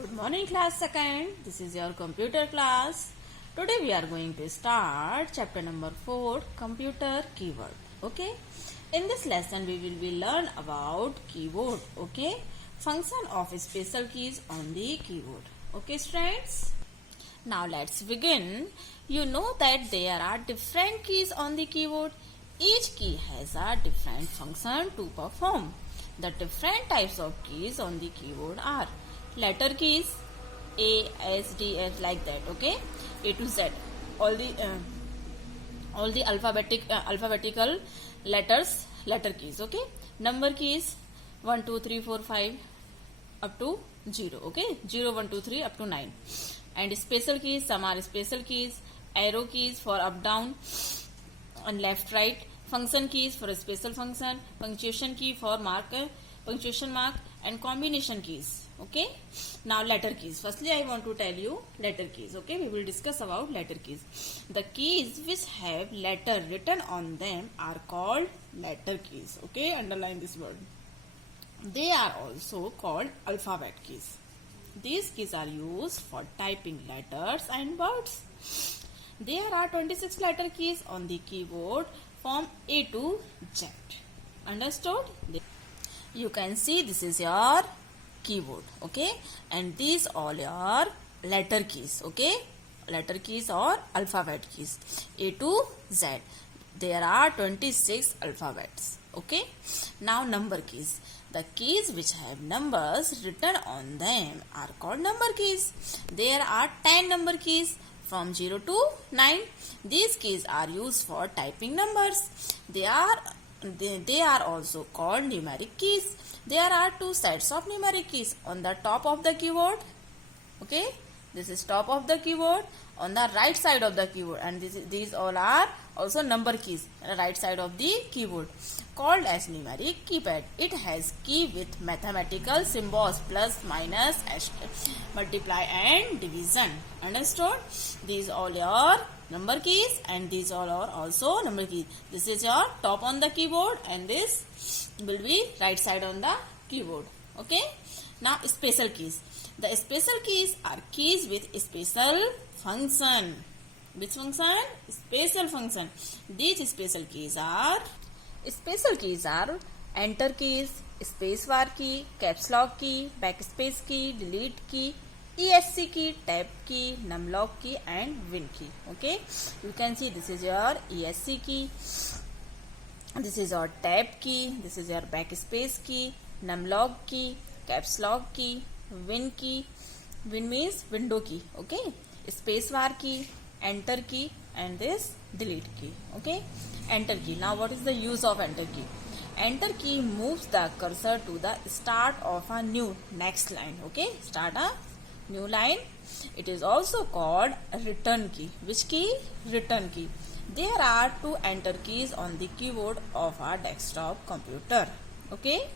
Good morning, class second. This is your computer class. Today we are going to start chapter number 4, computer keyword. Okay. In this lesson we will be learn about keyboard. Okay. Function of special keys on the keyboard. Okay, students. Now let's begin. You know that there are different keys on the keyboard. Each key has a different function to perform. The different types of keys on the keyboard are letter keys, A, S, D, F, like that. Okay, A to Z, all the alphabetical letter keys. Okay, number keys 1, 2, 3, 4, 5 up to 0. Okay, 0, 1, 2, 3 up to 9. And special keys, some are special keys, arrow keys for up down and left right, function keys for a special function, punctuation key for punctuation mark, and combination keys. Okay, now letter keys. Firstly I want to tell you letter keys. Okay, we will discuss about letter keys. The keys which have letter written on them are called letter keys. Okay, underline this word. They are also called alphabet keys. These keys are used for typing letters and words. There are 26 letter keys on the keyboard from A to Z. Understood? You can see this is your keyboard. Okay, and these all are letter keys. Okay, letter keys or alphabet keys, A to Z. There are 26 alphabets. Okay, now number keys. The keys which have numbers written on them are called number keys. There are 10 number keys from 0 to 9. These keys are used for typing numbers. They are also called numeric keys. There are two sets of numeric keys on the top of the keyboard. Okay, this is top of the keyboard, on the right side of the keyboard, and these all are also number keys on the right side of the keyboard, called as numeric keypad. It has key with mathematical symbols plus, minus, multiply and division. Understood? These all are number keys and these all are also number keys. This is your top on the keyboard and this will be right side on the keyboard. Okay, now special keys. The special keys are keys with special function. Which function? Special function. These special keys are enter keys, spacebar key, caps lock key, backspace key, delete key, ESC key, tab key, numlock key and win key. Okay, you can see this is your ESC key, this is your tab key, this is your backspace key, numlock key, caps lock key, win key. Win means window key. Okay, spacebar key, enter key and this delete key. Okay, enter key. Now what is the use of enter key? Enter key moves the cursor to the start of a new next line. Okay, start a new line. It is also called a return key. Which key? Return key. There are two enter keys on the keyboard of our desktop computer. Okay,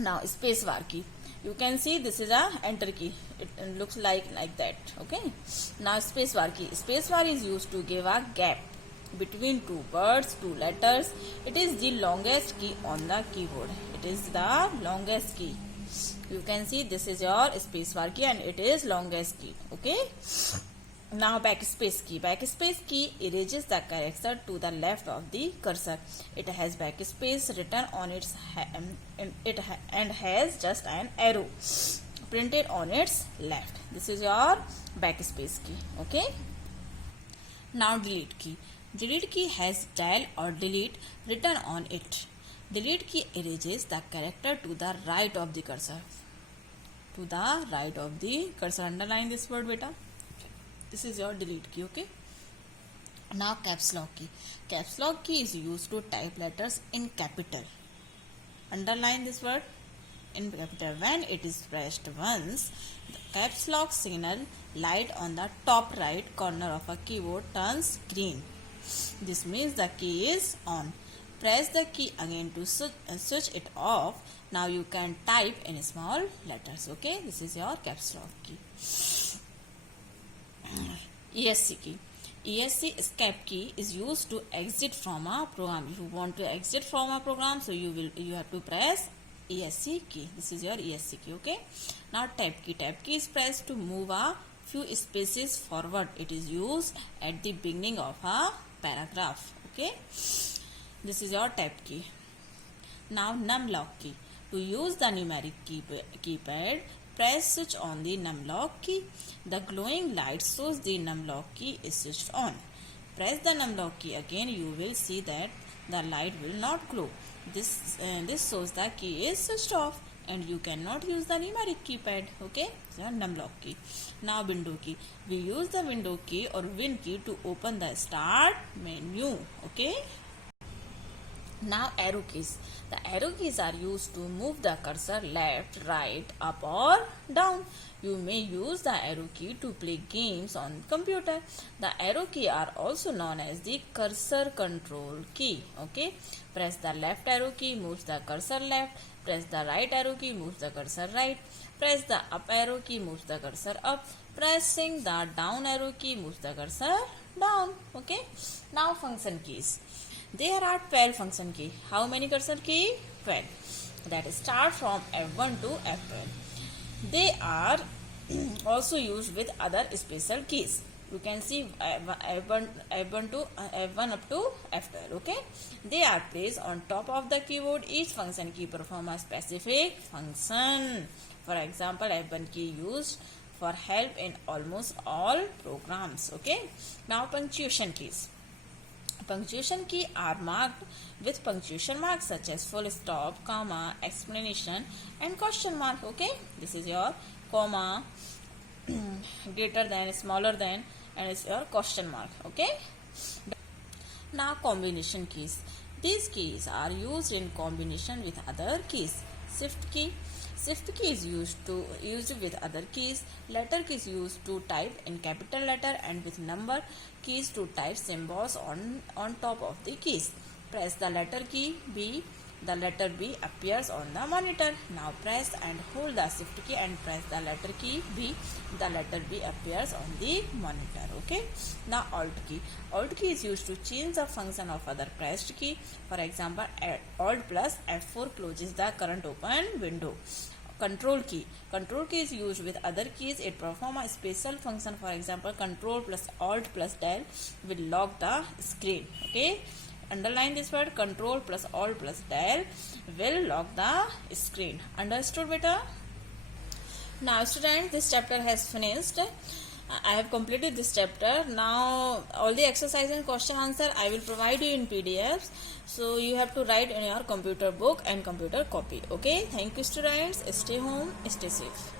now spacebar key. You can see this is a enter key. It looks like that. Okay, now spacebar key. Spacebar is used to give a gap between two words, two letters. It is the longest key on the keyboard. It is the longest key. You can see this is your spacebar key and it is longest key. Okay, now backspace key. Backspace key erases the character to the left of the cursor. It has backspace written on its and has just an arrow printed on its left. This is your backspace key. Okay, now delete key. Delete key has del or delete written on it. Delete key erases the character to the right of the cursor. To the right of the cursor. Underline this word, beta. This is your delete key. Okay, now caps lock key. Caps lock key is used to type letters in capital. Underline this word, in capital. When it is pressed once, the caps lock signal light on the top right corner of a keyboard turns green. This means the key is on. Press the key again to switch it off. Now you can type in small letters. Okay, this is your caps lock key. ESC key. ESC escape key is used to exit from a program. If you want to exit from a program, so you have to press ESC key. This is your ESC key. Okay. Now tab key. Tab key is pressed to move a few spaces forward. It is used at the beginning of a paragraph. Okay. This is your tab key. Now numlock key. To use the numeric keypad, press switch on the numlock key. The glowing light shows the numlock key is switched on. Press the numlock key again. You will see that the light will not glow. This shows the key is switched off and you cannot use the numeric keypad. Okay, the numlock key. Now window key. We use the window key or Win key to open the start menu. Okay. Now arrow keys. The arrow keys are used to move the cursor left, right, up or down. You may use the arrow key to play games on computer. The arrow key are also known as the cursor control key. Okay. Press the left arrow key, moves the cursor left. Press the right arrow key, moves the cursor right. Press the up arrow key, moves the cursor up. Pressing the down arrow key, moves the cursor down. Okay. Now function keys. There are 12 function key. How many cursor key? 12. That start from F1 to F12. They are also used with other special keys. You can see F1 to F1 up to F12. Okay. They are placed on top of the keyboard. Each function key perform a specific function. For example, F1 key used for help in almost all programs. Okay. Now punctuation keys. Punctuation key are marked with punctuation marks such as full stop, comma, explanation and question mark. Okay, this is your comma, greater than, smaller than, and it's your question mark. Okay. Now combination keys. These keys are used in combination with other keys. Shift key. Shift key is used with other keys. Letter key is used to type in capital letter and with number keys to type symbols on top of the keys. Press the letter key B. The letter B appears on the monitor. Now press and hold the shift key and press the letter key B. The letter B appears on the monitor. Okay. Now alt key. Alt key is used to change the function of other pressed key. For example, alt plus F4 closes the current open window. Control key. Control key is used with other keys. It performs a special function. For example, control plus alt plus del will lock the screen. Okay. Underline this word, control plus alt plus del will lock the screen. Understood, beta? Now students, this chapter has finished. I have completed this chapter. Now all the exercise and question answer I will provide you in PDFs. So you have to write in your computer book and computer copy. Okay. Thank you students. Stay home. Stay safe.